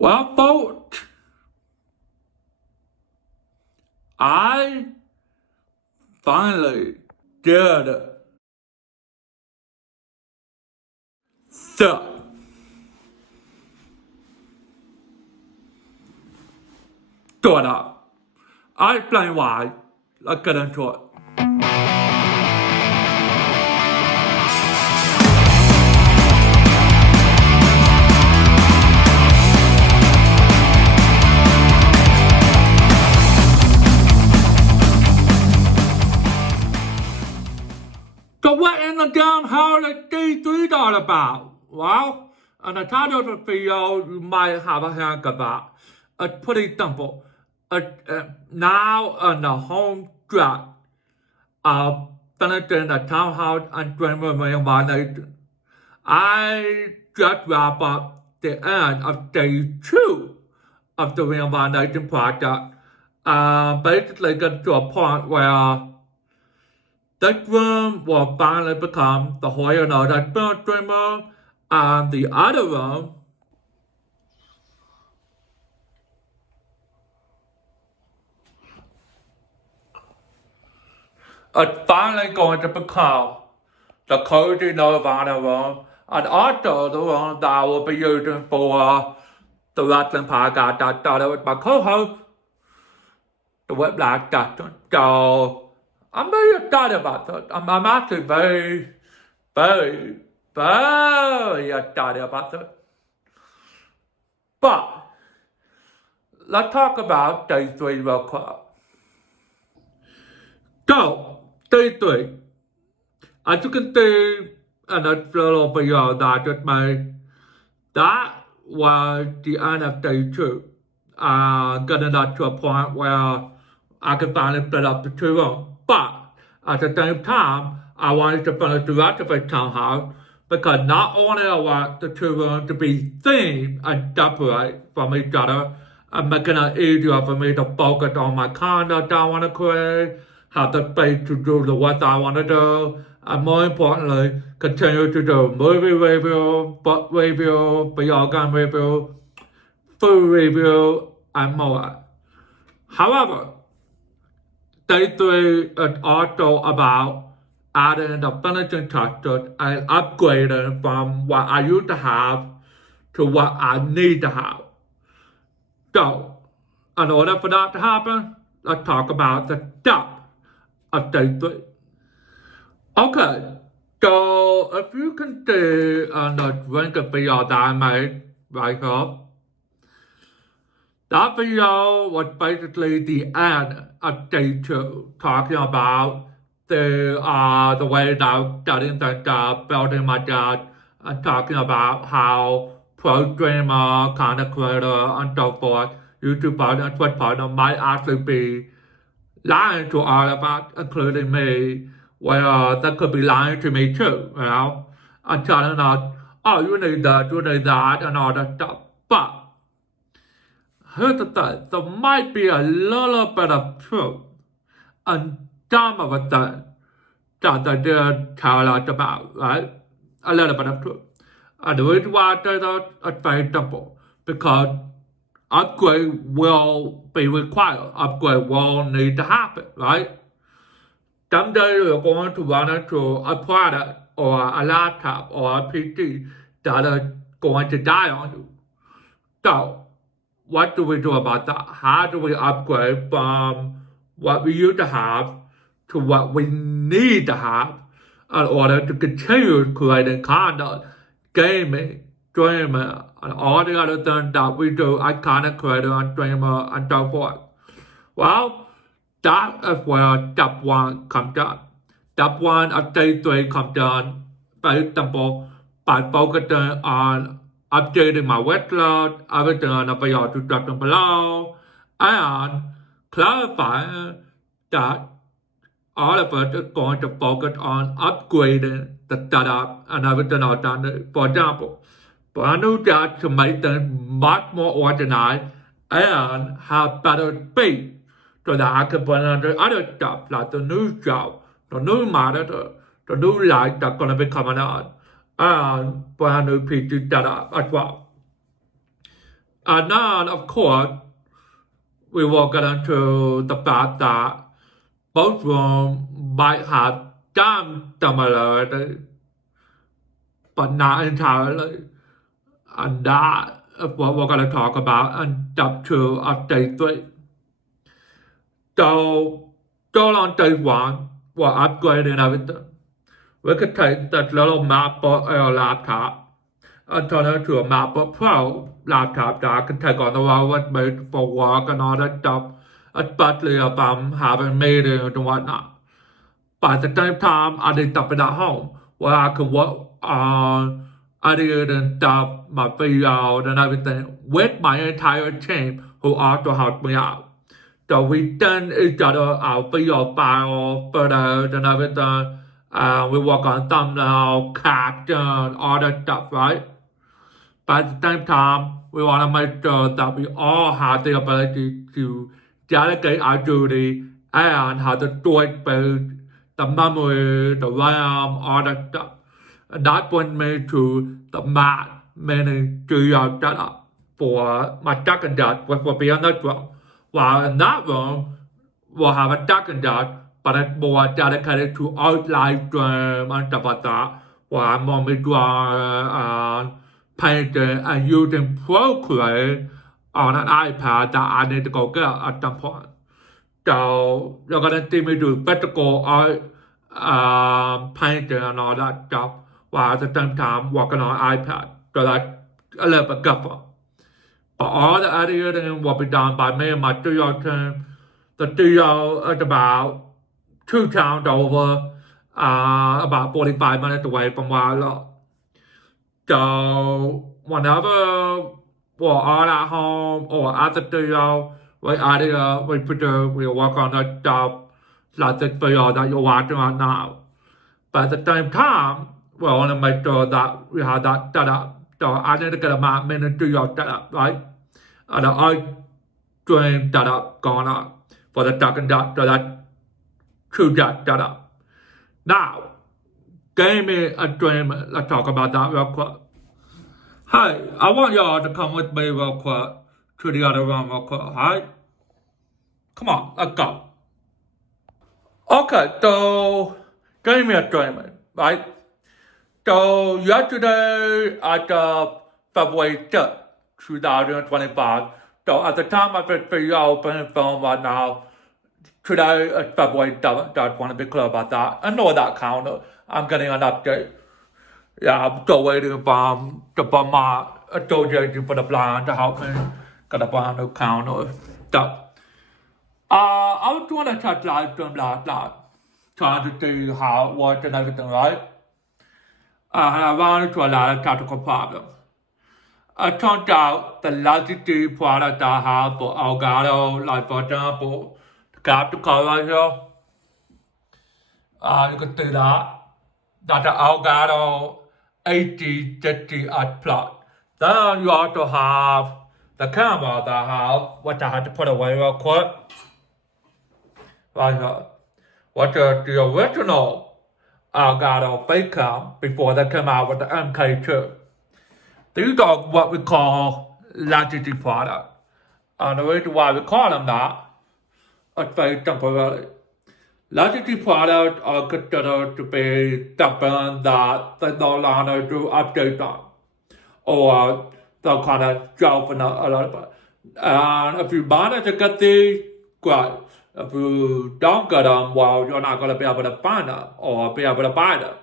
Well, folks, I finally did it. So, sort of. I'll explain why. Let's get into it. So what in the damn hell is D3 all about? Well, in the title of the video, you might have a hint about. It's pretty simple. Now in the home stretch of finishing the townhouse and dreamer renovation, I just wrap up the end of stage 2 of the renovation project. Basically get to a point where this room will finally become the Hoyer Noted bedroom room, and the other room is finally going to become the cozy Nirvana room, and also the room that I will be using for the wrestling podcast I started with my co-host, the Whiplash Justin. So I'm very excited about this. I'm actually very, very, very excited about this. But let's talk about day 3 real quick. So, day 3. As you can see in this little video that I just made, that was the end of day 2. Getting up to a point where I could finally split up the 2 rooms. But at the same time, I wanted to finish the rest of the townhouse because not only I want the 2 rooms to be themed and separate from each other and making it easier for me to focus on my content I want to create, have the space to do the work I want to do, and more importantly, continue to do movie review, book review, video game review, food review, and more. However, day 3 is also about adding the finishing touches and upgrading from what I used to have to what I need to have. So, in order for that to happen, let's talk about the steps of day 3. Okay, so if you can see in the drinking video that I made right here, that video was basically the end of day 2, talking about the way that I was studying things up, building my debt, and talking about how pro streamer, content creator, and so forth, YouTuber and Twitch partner might actually be lying to all of us, including me, where they could be lying to me too, and telling us, oh, you need that, and all that stuff. But here's the thing, there might be a little bit of truth in some of the things that they did tell us about, right? A little bit of truth. And the reason why I say that is very simple, because upgrade will be required. Upgrade will need to happen, right? Someday you're going to run into a product or a laptop or a PC that is going to die on you. So, what do we do about that? How do we upgrade from what we used to have to what we need to have in order to continue creating content, gaming, streaming, and all the other things that we do as content creator and streamer and so forth? Well, that is where step 1 comes in. Step 1 of day 3 comes in very simple by focusing on updating my workload, everything in the video description below, and clarifying that all of it is going to focus on upgrading the setup and everything else on it. For example, brand new desk to make things much more organized and have better space so that I can put in the other stuff like the new show, the new monitor, the new light that's going to be coming on, and brand new PC setup as well. And then, of course, we will get into the fact that both of them might have some similarity, but not entirely. And that is what we're going to talk about in step 2 of day 3. So, still on day 1, we're upgrading everything. We could take that little MacBook Air laptop and turn it into a MacBook Pro laptop that I can take on the road with me for work and all that stuff, especially if I'm having meetings and whatnot. But at the same time, I need something at home where I can work on editing stuff, my videos and everything with my entire team who also helps me out. So we send each other our video files, photos and everything. We work on thumbnail, caption, all that stuff, right? But at the same time, we want to make sure that we all have the ability to delegate our duty and have the storage space, the memory, the RAM, all that stuff. And that brings me to the Mac Mini studio setup for my second desk, which will be in this room. While in that room, we'll have a second desk, but it's more dedicated to art live stream and stuff like that, where I'm going to be drawing and painting and using Procreate on an iPad that I need to go get at some point. So you're going to see me do physical art, painting and all that stuff, while at the same time working on iPad. So that's a little bit different. But all the editing will be done by me and my studio team. The studio is about 2 towns over, about 45 minutes away from where I live. So whenever we're all at home or at the studio, we edit, we produce, we work on that stuff, like this video that you're watching right now. But at the same time, we want to make sure that we have that set up. So I need to get a Mac Mini studio set up, right? And the art stream setup going on for the second desk, so that's 2 desk setup. Now, gaming and streaming, let's talk about that real quick. Hey, I want y'all to come with me real quick to the other room real quick, alright? Come on, let's go. Okay, so gaming and streaming, right? So yesterday at February 6th, 2025, so at the time of this video opening film right now, today is February 7th, I just want to be clear about that. Ignore that counter, I'm getting an update. Yeah, I'm still waiting for my association for the blind to help me get a brand new counter. So, I was doing a test live stream last night, trying to see how it works and everything, right? And I ran into a lot of technical problems. It turns out the legacy product I have for Elgato, like for example, the capture card right here, you can see that. That's the Elgato HD60S Plus. Then you also have the camera that I have, which I had to put away real quick. Right here. Which is the original Elgato fake cam before they came out with the MK2. These are what we call legacy products. And the reason why we call them that is very simple really. Legacy products are considered to be something that they no longer do updates on. Or they'll kind of shelf a little bit. And if you manage to get these, great. If you don't get them, well, you're not going to be able to find them or be able to buy them.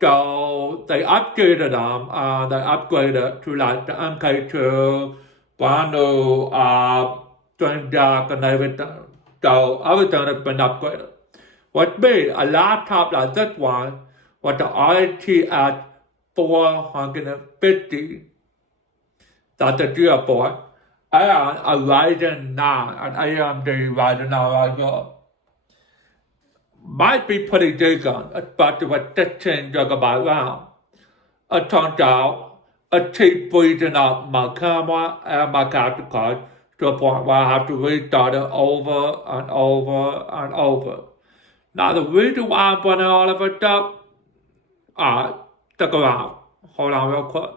So they updated them and they upgraded to like the MK2, brand new stream jack and everything. So everything has been upgraded. With me, a laptop like this one with the RTX 450, that's a GeForce, and a Ryzen 9, an AMD Ryzen 9 right here. Might be pretty decent, especially with 16 GB RAM. It turns out it keeps freezing up my camera and my capture card to a point where I have to restart it over and over and over. Now the reason why I'm putting all of it up, stick around, hold on real quick.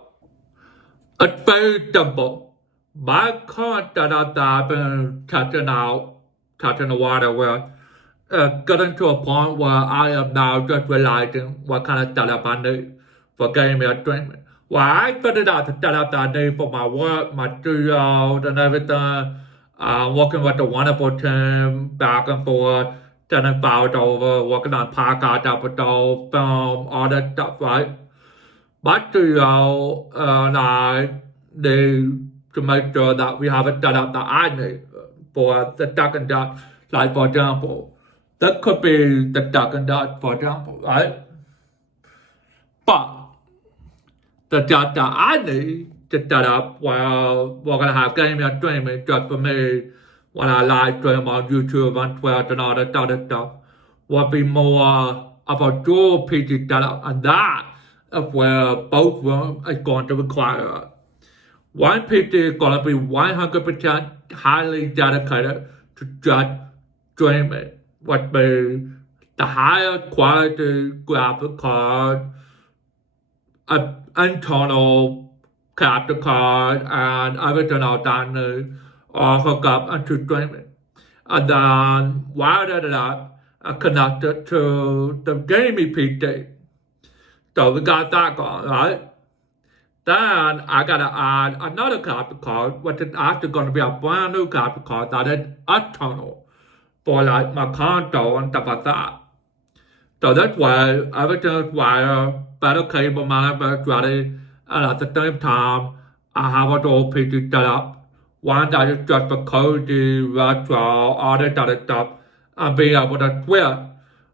It's very simple, my current that I've been touching the water with, getting to a point where I am now just realizing what kind of setup I need for gaming and streaming. Well, I figured out the setup that I need for my work, my studios, and everything. Working with a wonderful team, back and forth, sending files over, working on podcast episodes, film, all that stuff, right? My studio and I need to make sure that we have a setup that I need for the second job. Like, for example, that could be the second job, for example, right? But the job that I need to set up where we're going to have gaming and streaming just for me when I live stream on YouTube and Twitch and all that other stuff will be more of a dual PC setup, and that is where both rooms is going to require. One PC is going to be 100% highly dedicated to just streaming, which means the highest quality graphic card, an internal capture card, and everything else I need all hooked up into streaming. And then wired it up and connected to the gaming PC. So we got that going, right? Then I gotta add another capture card, which is actually gonna be a brand new capture card that is external for like my console and stuff like that. So this way, everything is wired, better cable management ready, and at the same time, I have a dual PC set up. One that is just for cozy, retro, all this other stuff, and being able to switch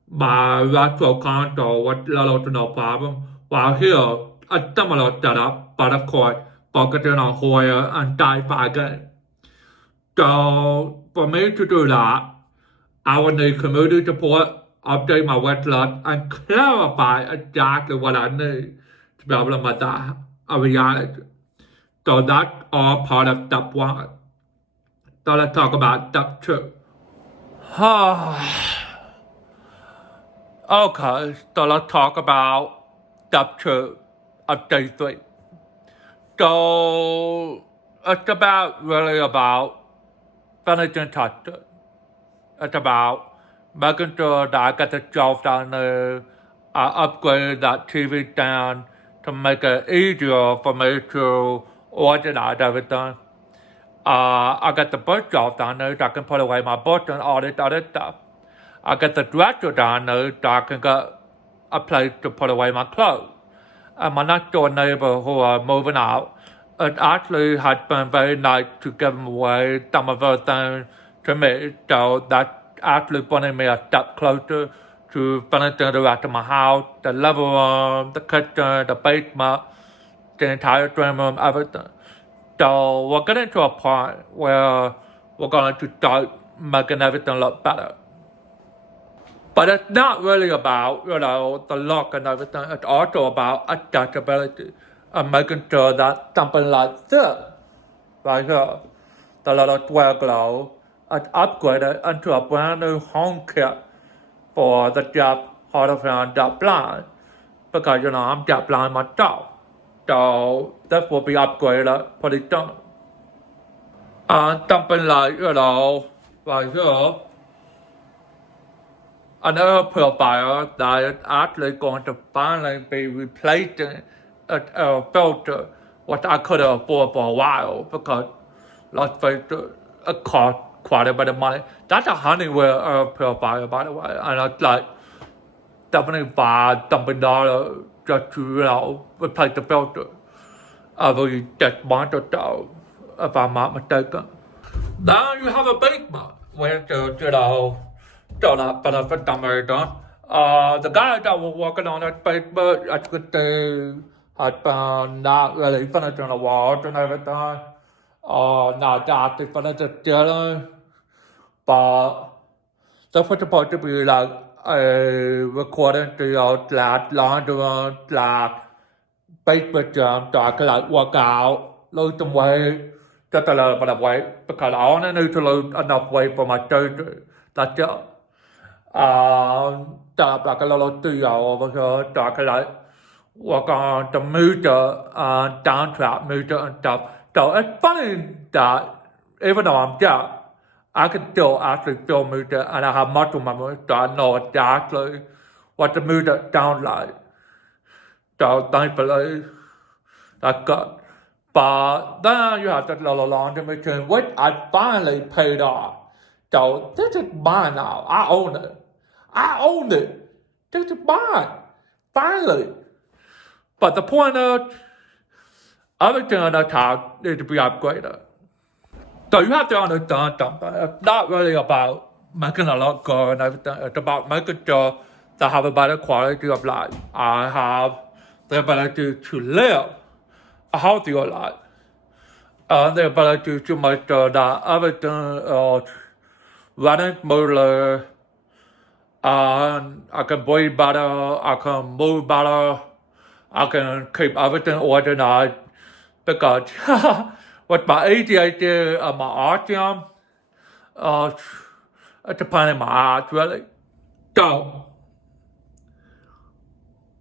my retro console with little to no problem, while here, a similar setup, but of course, focusing on horror and sci-fi games. So, for me to do that, I would need community support, update my wish list, and clarify exactly what I need to be able to make that a reality. So that's all part of step one. So let's talk about step two. Okay, so let's talk about step two of day three. So it's really about finishing touches. It's about making sure that I get the shelf down there, I upgrade that TV stand to make it easier for me to organize everything. I got the bookshelf down there so I can put away my books and all this other stuff. I got the dresser down there so I can get a place to put away my clothes. And my next door neighbor who are moving out, it actually has been very nice to give them away some of those things to me. So that's actually putting me a step closer to finishing the rest of my house, the living room, the kitchen, the basement, the entire living room, everything. So we're getting to a point where we're going to start making everything look better. But it's not really about, the look and everything. It's also about accessibility and making sure that something like this, right here, the little square glow, is upgraded into a brand new home kit for the deaf, hard of hearing, deaf blind. Because, I'm deaf blind myself. So this will be upgraded pretty soon. And something like, right here, an air purifier that is actually going to finally be replacing an air filter, which I couldn't afford for a while because, let's face it, it costs quite a bit of money. That's a Honeywell air purifier, by the way, and it's like $75 something just to, replace the filter every 6 months or so, if I'm not mistaken. Now you have a basement, which is, still not finished for some reason. The guys that were working on that basement, as you could see, had been not really finishing the walls and everything. Not actually finished the ceiling. But this was supposed to be like a recording studio / laundry room / basement gym so I could work out, lose some weight, just a little bit of weight, because I only need to lose enough weight for my surgery. That's it. Set up like a little studio over here so I could work on the music and soundtrack music and stuff So it's funny that even though I'm deaf, I can still actually feel music and I have muscle memory, so I know exactly what the music sounds like. So thankfully, that's good. But then you have that little laundry machine, which I finally paid off. So this is mine now. I own it. I own it. This is mine. Finally. But the point is, everything in this house needs to be upgraded. So you have to understand something. It's not really about making it look good and everything. It's about making sure that I have a better quality of life. I have the ability to live a healthier life. And the ability to make sure that everything is running smoothly. And I can breathe better. I can move better. I can keep everything organized. Because with my ADHD and my autism, it's a pain in my ass, really. So,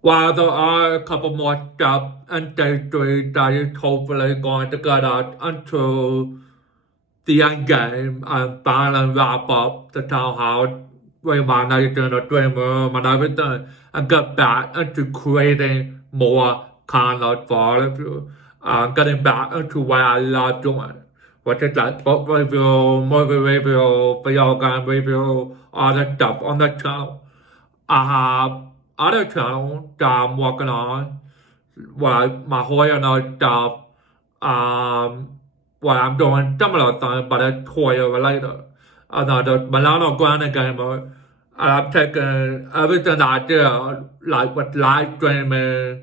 while there are a couple more steps in day 3 that is hopefully going to get us into the end game and finally wrap up the townhouse, remanaging the dream room and everything, and get back into creating more content for all of you. Getting back into what I love doing, which is like book review, movie review, video game review, all that stuff on the channel. I have other channels that I'm working on, like my Hoya Note stuff, where I'm doing similar things, but it's Hoya related. Another Milano Grande Gamer, and I'm taking everything I did, like with live streaming,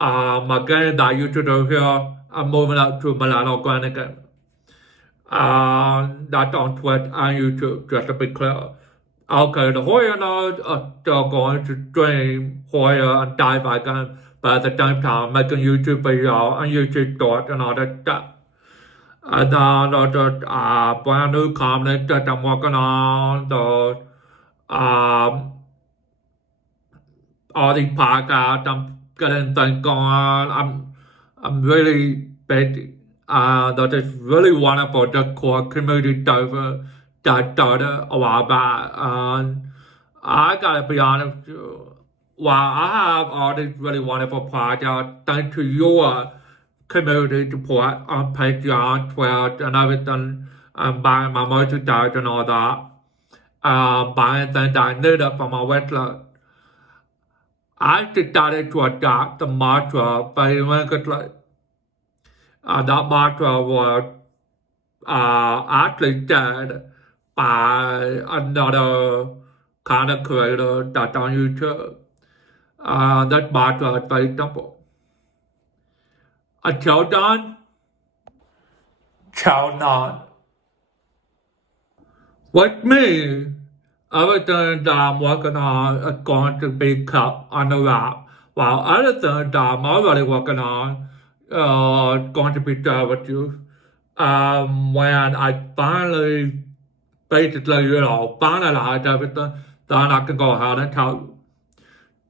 my game that I used to do here, I'm moving up to Milano Grande Gamer. That's on Twitch and YouTube, just to be clear. Okay, the Hoya Nodes are still going to stream Hoya and Dive again, but at the same time making YouTube video and YouTube shorts and all that stuff. And then the brand new comic that I'm working on, all the podcasts, I'm getting things going. I'm really busy. That is really wonderful, the core community server that started a while back. And I gotta be honest with you, while I have all these really wonderful projects, thanks to your community support on Patreon, Twitch, and everything, and buying my merchandise and all that, buying things I needed for my website, I decided to adopt the mantra very regularly. That mantra was actually said by another content creator that's on YouTube. That mantra is very simple. Until done, shall none. With me, everything that I'm working on is going to be kept on the wrap, while other things that I'm already working on going to be shared with you. When I finally, basically, finalize everything, then I can go ahead and tell you.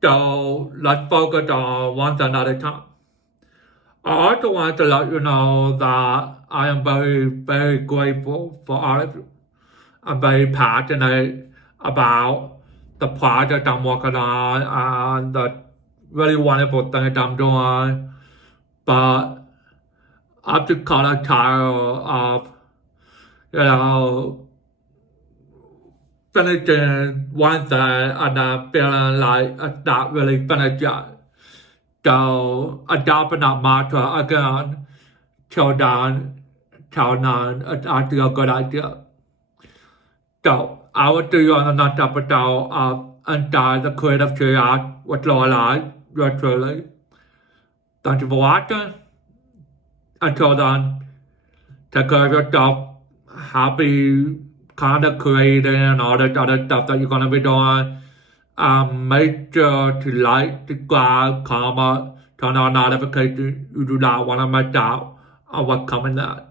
So let's focus on one thing at a time. I also want to let you know that I am very, very grateful for all of you. I'm very passionate about the project I'm working on and the really wonderful things I'm doing. But I'm just kind of tired of, finishing one thing and then feeling like it's not really finished yet. So adopting that mantra again, till done, till none, it's actually a good idea. So I will see you on the next episode of Inside the Creative Triad with Lorelai, yours truly. Thank you for watching. Until then, take care of yourself. Happy content creating and all that other stuff that you're going to be doing. Make sure to like, subscribe, comment, turn on notifications. You do not want to miss out on what's coming next.